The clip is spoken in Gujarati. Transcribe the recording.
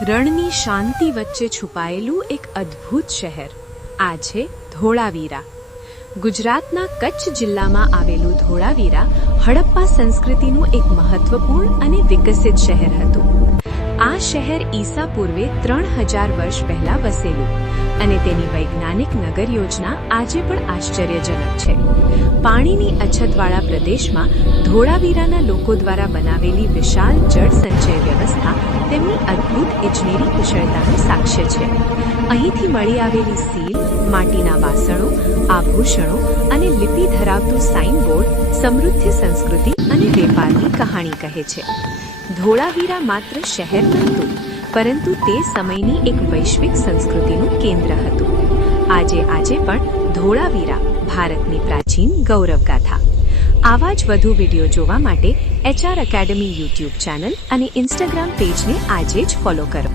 રણની શાંતિ વચ્ચે છુપાયેલું એક અદ્ભુત શહેર આ છે ધોળાવીરા। ગુજરાતના કચ્છ જિલ્લામાં આવેલું ધોળાવીરા હડપ્પા સંસ્કૃતિનું એક મહત્વપૂર્ણ અને વિકસિત શહેર હતું। આ શહેર ઈસા પૂર્વે 3000 વર્ષ પહેલા વસેલું અને તેની વૈજ્ઞાનિક નગર યોજના આજે પણ આશ્ચર્યજનક છે। પાણીની અછતવાળા પ્રદેશમાં ધોળાવીરાના લોકો દ્વારા બનાવેલી વિશાળ જળ સંચય વ્યવસ્થા તેમની અદ્ભુત ઇજનેરી કુશળતાનું સાક્ષ્ય છે। અહીંથી મળી આવેલી સીલ, માટીના વાસણો, આભૂષણો અને લિપિ ધરાવતું સાઇનબોર્ડ સમૃદ્ધ સંસ્કૃતિ અને વેપારની કહાણી કહે છે। ધોળાવીરા માત્ર શહેર નહોતું, પરંતુ તે સમયની એક વૈશ્વિક સંસ્કૃતિનું કેન્દ્ર હતું। આજે પણ ધોળાવીરા ભારતની પ્રાચીન ગૌરવગાથા। આવા જ વધુ વિડીયો જોવા માટે HR એકેડમી યુટ્યુબ ચેનલ અને ઇન્સ્ટાગ્રામ પેજને આજે જ ફોલો કરો।